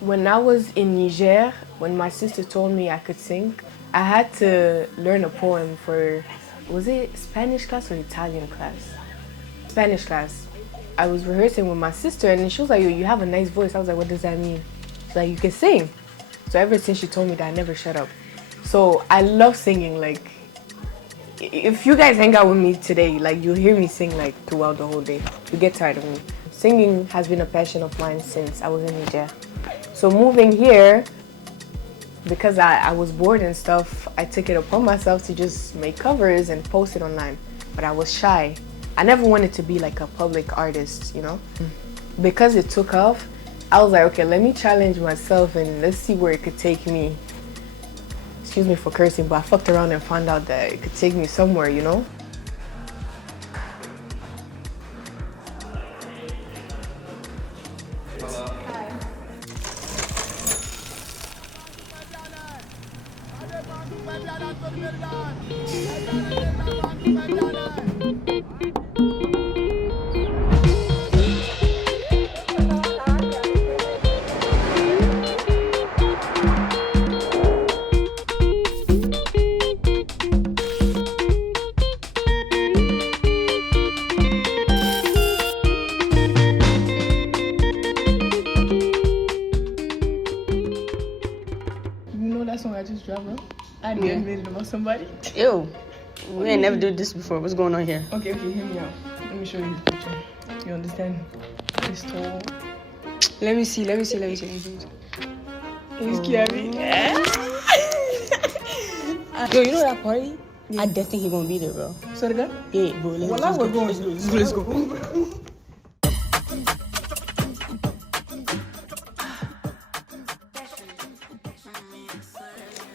When I was in Niger, when my sister told me I could sing, I had to learn a poem for, was it Spanish class or Italian class? Spanish class. I was rehearsing with my sister and she was like, yo, you have a nice voice. I was like, what does that mean? She's like, you can sing. So ever since she told me that, I never shut up. So I love singing. Like, if you guys hang out with me today, like you'll hear me sing like throughout the whole day. You get tired of me. Singing has been a passion of mine since I was in Niger. So moving here, because I was bored and stuff, I took it upon myself to just make covers and post it online. But I was shy. I never wanted to be like a public artist, you know? Because it took off, I was like, okay, let me challenge myself and let's see where it could take me. Excuse me for cursing, but I fucked around and found out that it could take me somewhere, you know? You know that song I just dropped, bro? I did made it about somebody. Ew. We ain't never did this before. What's going on here? Okay, hear me out. Let me show you the picture. You understand? This tall. Let me see. He's Kiari. Yo, you know that party? Yeah. I definitely think he gonna be there, bro. So the gun? Yeah, bro. We're going. Let's go.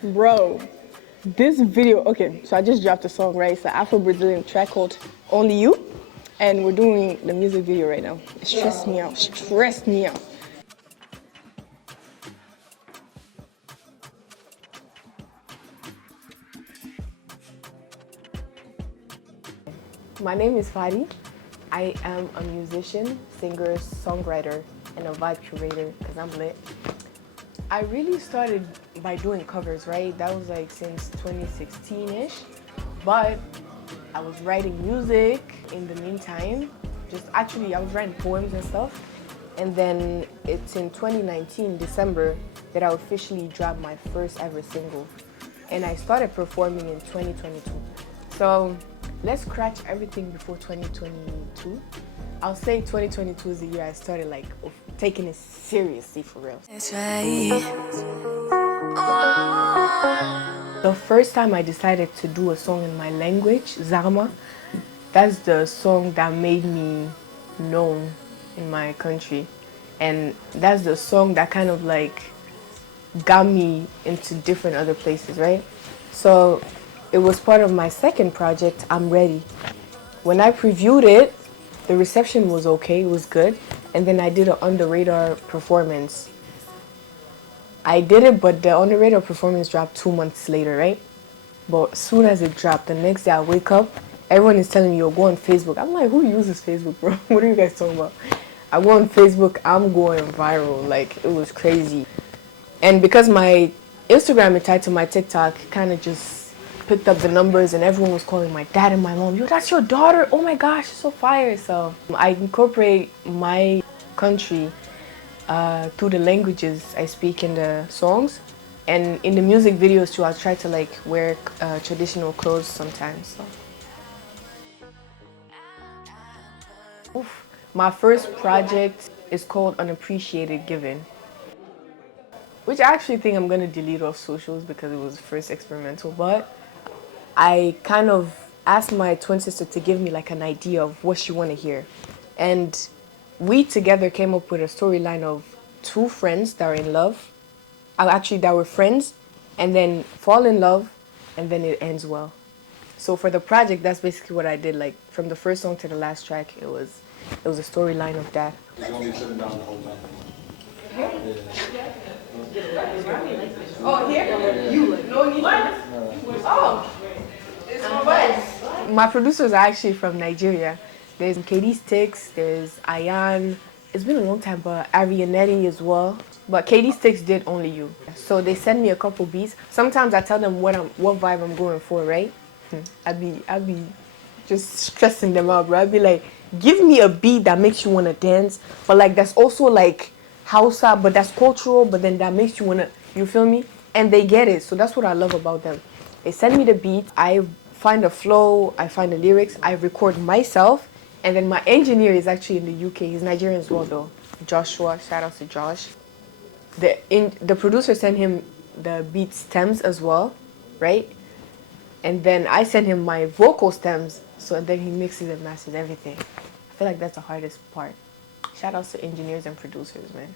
Bro, this video, okay, so I just dropped a song, right? It's an Afro-Brazilian track called Only You, and we're doing the music video right now. It stressed me out. My name is FADÍ. I am a musician, singer, songwriter, and a vibe curator, because I'm lit. I really started by doing covers, right? That was like since 2016-ish. But I was writing music in the meantime. I was writing poems and stuff. And then it's in 2019, December, that I officially dropped my first ever single. And I started performing in 2022. So let's scratch everything before 2022. I'll say 2022 is the year I started like taking it seriously for real. That's right. The first time I decided to do a song in my language, Zarma, that's the song that made me known in my country. And that's the song that kind of like got me into different other places, right? So it was part of my second project, I'm Ready. When I previewed it, the reception was okay, it was good. And then I did an under-radar performance. I did it, but the under-radar performance dropped 2 months later, right? But as soon as it dropped, the next day I wake up, everyone is telling me, yo, go on Facebook. I'm like, who uses Facebook, bro? What are you guys talking about? I go on Facebook, I'm going viral. Like, it was crazy. And because my Instagram is tied to my TikTok, kind of just picked up the numbers and everyone was calling my dad and my mom, yo, that's your daughter? Oh my gosh, it's so fire. So I incorporate my country through the languages I speak in the songs. And in the music videos too, I try to like wear traditional clothes sometimes. So. Oof. My first project is called Unappreciated Giving, which I actually think I'm gonna delete off socials because it was first experimental, but I kind of asked my twin sister to give me like an idea of what she wanted to hear. And we together came up with a storyline of two friends that are in love, that were friends, and then fall in love, and then it ends well. So for the project, that's basically what I did. Like from the first song to the last track, it was a storyline of that. Oh, here? You? No need. Oh. My producers are actually from Nigeria. There's KD Sticks, there's Ayan. It's been a long time, but Arianetti as well. But Katie Sticks did Only You. So they send me a couple beats. Sometimes I tell them what vibe I'm going for, right? I'd be just stressing them out, bro. I'd be like, give me a beat that makes you wanna dance, but like that's also like Hausa, but that's cultural, but then that makes you wanna, you feel me? And they get it. So that's what I love about them. They send me the beat, I find the flow, I find the lyrics, I record myself, and then my engineer is actually in the UK. He's Nigerian as well though. Joshua, shout out to Josh. The producer sent him the beat stems as well, right? And then I send him my vocal stems, so then he mixes and masters everything. I feel like that's the hardest part. Shout outs to engineers and producers, man.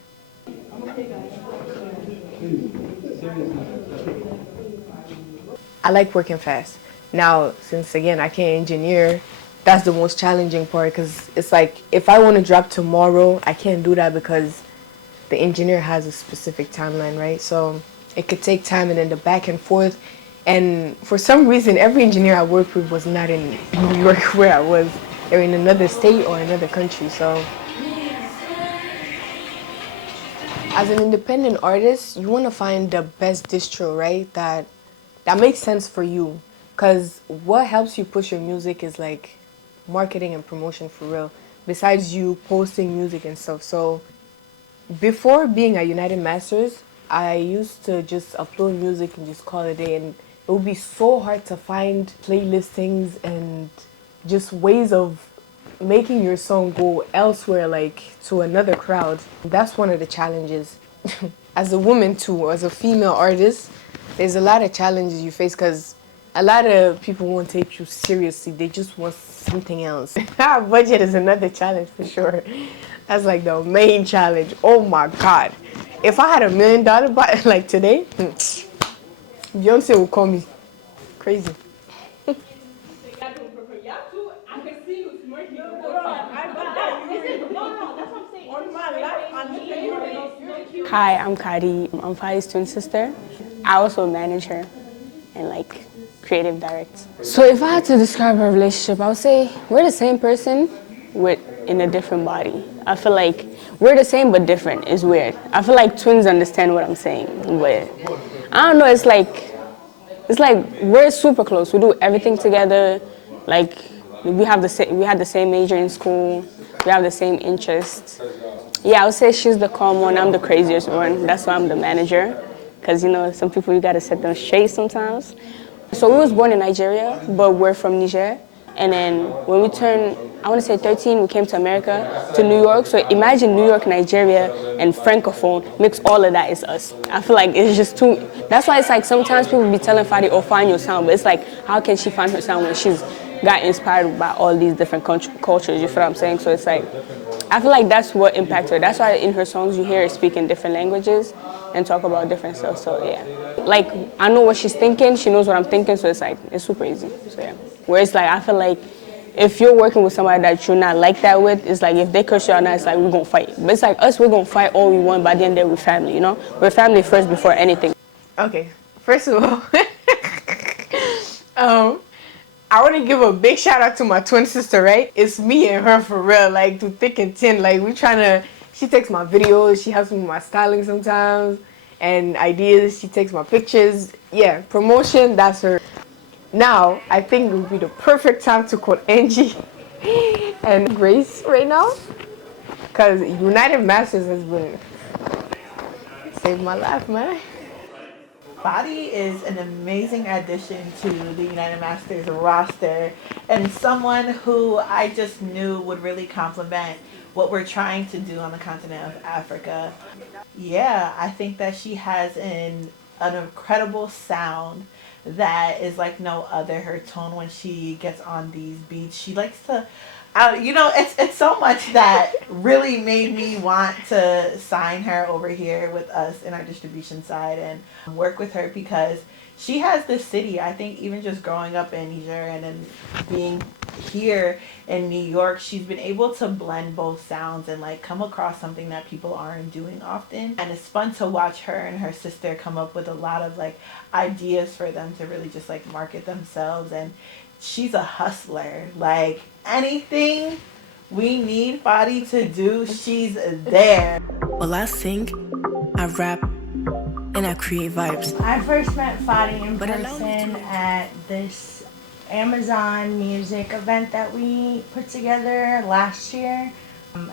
I like working fast. Now, since again I can't engineer, that's the most challenging part because it's like if I want to drop tomorrow, I can't do that because the engineer has a specific timeline, right? So it could take time and then the back and forth. And for some reason, every engineer I worked with was not in New York where I was. They're in another state or another country. So as an independent artist, you want to find the best distro, right? That makes sense for you. Because what helps you push your music is like marketing and promotion for real. Besides you posting music and stuff. So before being at United Masters, I used to just upload music and just call it a day, and it would be so hard to find playlistings and just ways of making your song go elsewhere, like to another crowd. That's one of the challenges. As a woman too, as a female artist, there's a lot of challenges you face because a lot of people won't take you seriously. They just want something else. Budget is another challenge for sure. That's like the main challenge. Oh my God. If I had $1 million budget like today, Beyonce will call me crazy. Hi, I'm Kadi. I'm Fadi's twin sister. I also manage her and like creative direct. So if I had to describe our relationship, I would say we're the same person with in a different body. I feel like we're the same but different. It's weird. I feel like twins understand what I'm saying, but I don't know. It's like we're super close. We do everything together. Like we had the same major in school. We have the same interests. Yeah, I would say she's the calm one. I'm the craziest one. That's why I'm the manager. Because, you know, some people, you got to set them straight sometimes. So we was born in Nigeria, but we're from Niger. And then when we turned, I want to say 13, we came to America, to New York. So imagine New York, Nigeria, and Francophone. Mix all of that is us. I feel like it's just too, that's why it's like sometimes people be telling Fadi, oh, find your sound. But it's like, how can she find her sound when she's got inspired by all these different cultures, you feel what I'm saying? So it's like, I feel like that's what impacted her. That's why in her songs you hear her speak in different languages and talk about different stuff, so yeah. Like, I know what she's thinking, she knows what I'm thinking, so it's like, it's super easy, so yeah. Whereas like, I feel like if you're working with somebody that you're not like that with, it's like if they curse you out now, it's like we're gonna fight. But it's like us, we're gonna fight all we want, by the end of the day, we're family, you know? We're family first before anything. Okay, first of all, I want to give a big shout out to my twin sister, right? It's me and her for real, like through thick and thin. Like she takes my videos, she helps me with my styling sometimes, and ideas, she takes my pictures. Yeah, promotion, that's her. Now, I think it would be the perfect time to call Angie and Grace right now. Because United Masters has been saved my life, man. FADÍ is an amazing addition to the United Masters roster and someone who I just knew would really complement what we're trying to do on the continent of Africa. Yeah, I think that she has an incredible sound that is like no other. Her tone when she gets on these beats, she likes to it's so much that really made me want to sign her over here with us in our distribution side and work with her because she has this city. I think even just growing up in Niger and then being here in New York, she's been able to blend both sounds and like come across something that people aren't doing often. And it's fun to watch her and her sister come up with a lot of like ideas for them to really just like market themselves. And she's a hustler. Like anything we need FADÍ to do, she's there. Will I sing I rap and I create vibes. I first met FADÍ in person at this Amazon music event that we put together last year.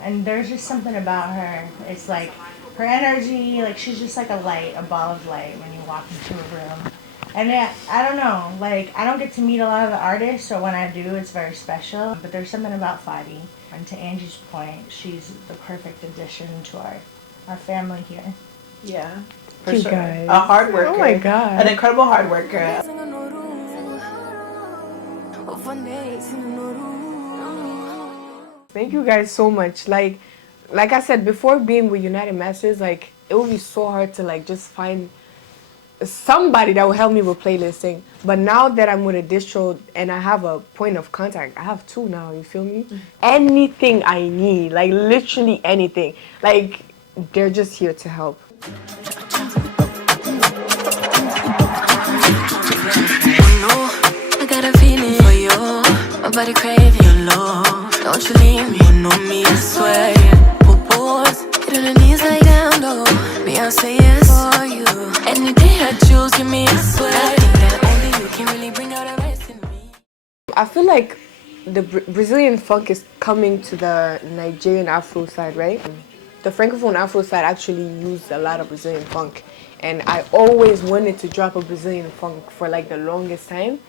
And there's just something about her. It's like her energy, like she's just like a light, a ball of light when you walk into a room. And I don't know, like I don't get to meet a lot of the artists, so when I do, it's very special. But there's something about FADÍ. And to Angie's point, she's the perfect addition to our family here. Yeah, for You sure. guys. A hard worker. Oh my God. An incredible hard worker. Thank you guys so much. Like I said before, being with United Masters, like it would be so hard to like just find somebody that will help me with playlisting. But now that I'm with a distro and I have a point of contact, I have two now, you feel me? Anything I need, like literally anything, like they're just here to help. I got a feeling for you, my body craving your love. Don't you leave me, you know me, I swear. Pupils, get on the knees, lay down low. Me, I'll say yes for you. Any day I choose, give me a swear. I think that only you can really bring out the rest in me. I feel like the Brazilian funk is coming to the Nigerian Afro side, right? The Francophone Afro side actually used a lot of Brazilian funk. And I always wanted to drop a Brazilian funk for like the longest time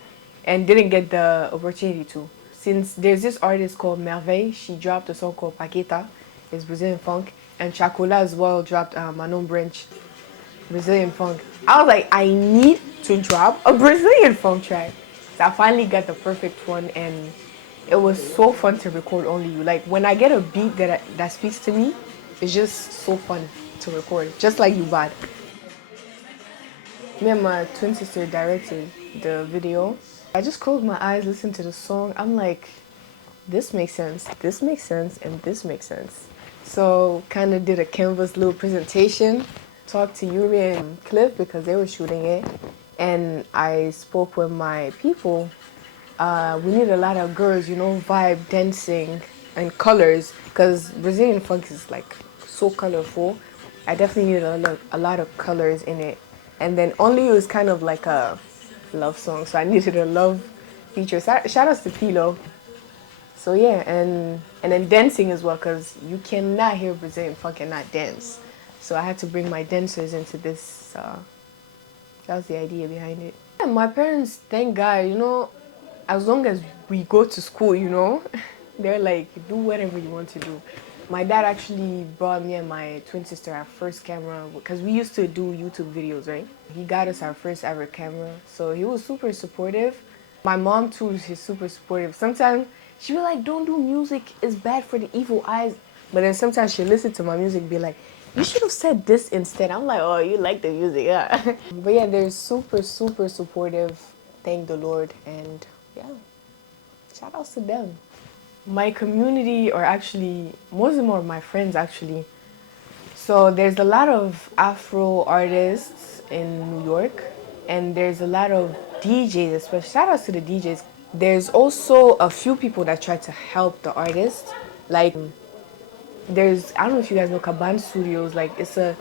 and didn't get the opportunity to. Since there's this artist called Merveille, she dropped a song called Paqueta, it's Brazilian funk. And Chacola as well dropped Manon Branch, Brazilian funk. I was like, I need to drop a Brazilian funk track. So I finally got the perfect one, and it was so fun to record Only You. Like when I get a beat that speaks to me, it's just so fun to record, just like You Bad. Me and my twin sister directed the video. I just closed my eyes, listened to the song. I'm like, this makes sense, and this makes sense. So kind of did a canvas little presentation, talked to Yuri and Cliff because they were shooting it. And I spoke with my people. We need a lot of girls, you know, vibe, dancing, and colors, because Brazilian funk is like so colorful. I definitely need a lot of colors in it. And then Only You is kind of like a love song, so I needed a love feature. Shout outs to Pilo. So yeah, and then dancing as well, because you cannot hear Brazilian funk and not dance. So I had to bring my dancers into this. That was the idea behind it. And my parents, thank God, you know, as long as we go to school, you know, they're like, do whatever you want to do. My dad actually brought me and my twin sister our first camera, because we used to do YouTube videos, right? He got us our first ever camera, so he was super supportive. My mom too, she's super supportive. Sometimes she'd be like, don't do music, it's bad for the evil eyes. But then sometimes she'd listen to my music and be like, you should have said this instead. I'm like, oh, you like the music, yeah. But yeah, they're super, super supportive. Thank the Lord, and yeah, shout outs to them. My community, or actually, most of them are my friends actually. So there's a lot of Afro artists in New York, and there's a lot of DJs, especially. Shout outs to the DJs. There's also a few people that try to help the artists. Like, there's, I don't know if you guys know Caban Studios. Like, it's a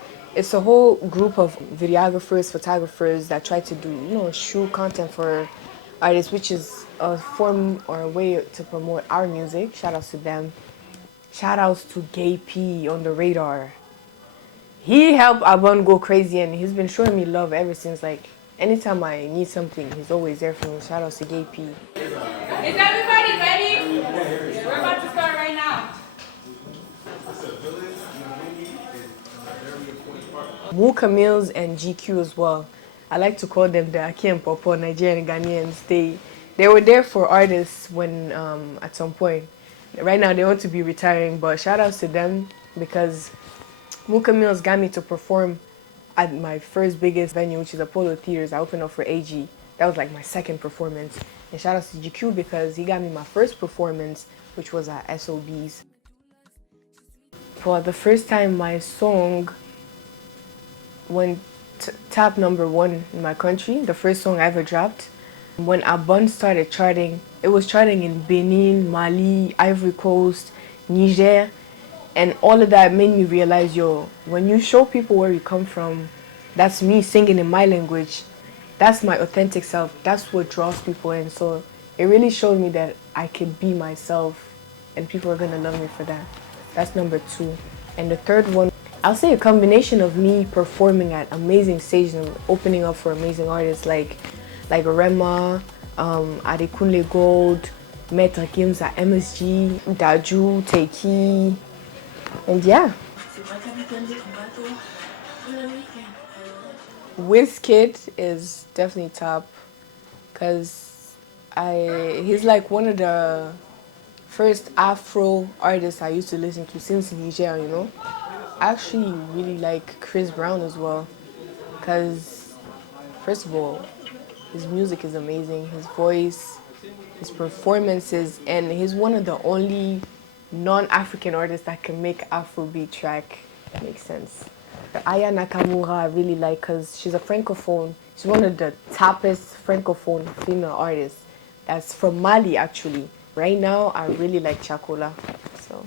whole group of videographers, photographers that try to do, you know, shoot content for artists, which is a form or a way to promote our music. Shout outs to them. Shout outs to Gay P on the radar. He helped Abon go crazy, and he's been showing me love ever since. Like, anytime I need something, he's always there for me. Shout outs to Gay P. Is everybody ready? We're about to start right now. Wu Camille's and GQ as well. I like to call them the Aki and Popo Nigerian Ghanaians. They were there for artists when at some point. Right now they want to be retiring, but shout outs to them, because Wu Camille's got me to perform at my first biggest venue, which is Apollo Theaters. I opened up for AG. That was like my second performance. And shout outs to GQ because he got me my first performance, which was at SOB's. For the first time my song went top #1 in my country, the first song I ever dropped. When Abon started charting, it was charting in Benin, Mali, Ivory Coast, Niger, And all of that made me realize, yo, when you show people where you come from, that's me singing in my language. That's my authentic self. That's what draws people in. So it really showed me that I could be myself and people are going to love me for that. That's number 2. And the third one, I'll say a combination of me performing at amazing stages and opening up for amazing artists like Rema, Adekunle Gold, Maître Gims at MSG, Daju, Teiki, and yeah. Wizkid is definitely top because he's like one of the first Afro artists I used to listen to since Niger, you know. I actually really like Chris Brown as well because, first of all, his music is amazing, his voice, his performances, and he's one of the only non-African artists that can make Afrobeat track. That makes sense. Aya Nakamura I really like because she's a francophone. She's one of the toppest francophone female artists. That's from Mali actually. Right now I really like Chakola. So.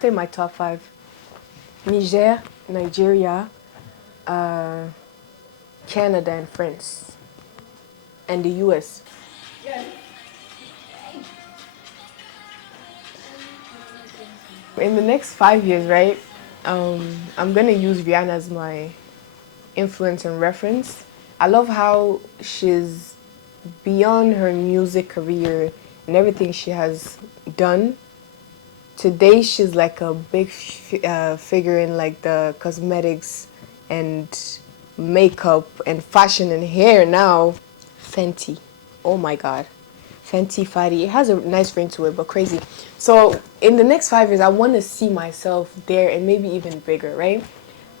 Say my top 5. Niger, Nigeria, Canada and France. And the US. In the next 5 years, right, I'm gonna use Rihanna as my influence and reference. I love how she's beyond her music career and everything she has done. Today she's like a big figure in like the cosmetics and makeup and fashion and hair now. Fenty. Oh my god. Fenty, FADÍ. It has a nice ring to it, but crazy. So in the next 5 years, I want to see myself there and maybe even bigger, right?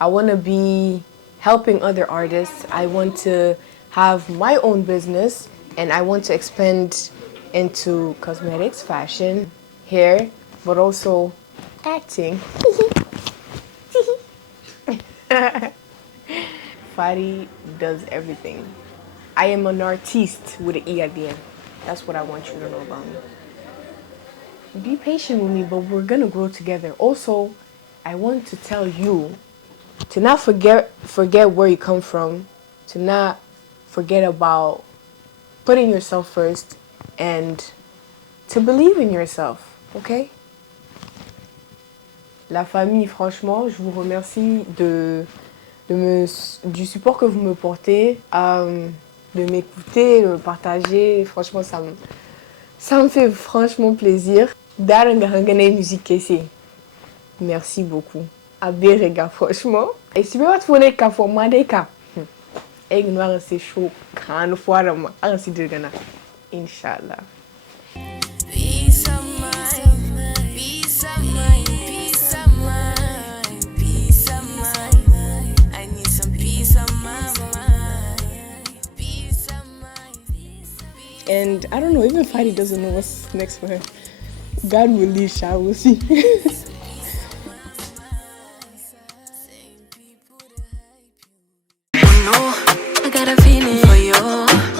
I want to be helping other artists. I want to have my own business and I want to expand into cosmetics, fashion, hair, but also acting. FADÍ does everything. I am an artiste with an E at the end. That's what I want you to know about me. Be patient with me, but we're gonna grow together. Also, I want to tell you to not forget where you come from, to not forget about putting yourself first, and to believe in yourself, okay? La famille, franchement, je vous remercie du support que vous me portez, de m'écouter, de me partager. Franchement, ça me fait franchement plaisir. Darangahangane musique kese. Merci beaucoup. Aberega, franchement. Et si vous voulez que vous m'aider, et que nous c'est chaud, quand nous faisons, ainsi de Ghana. Inch'Allah. Peace of mind, peace of mind, peace of mind, peace of mind. I need some peace of my mind, peace of mind. And I don't know, even FADÍ doesn't know what's next for her. God will lead, shall we see. I got a feeling for you,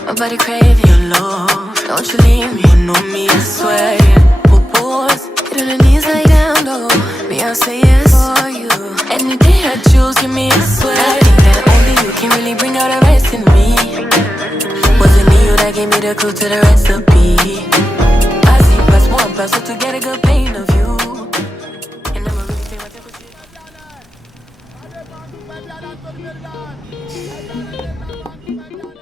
my body craving your love. Don't you leave me, you know me, I swear. Pupils, get on the knees like down low. Me, I'll say yes for you. Any day I choose, you me, I swear. I think that only you can really bring out the rest in me. Wasn't you that gave me the clue to the recipe? I see +1 +2 to get a good pain of you. And I'ma really say what I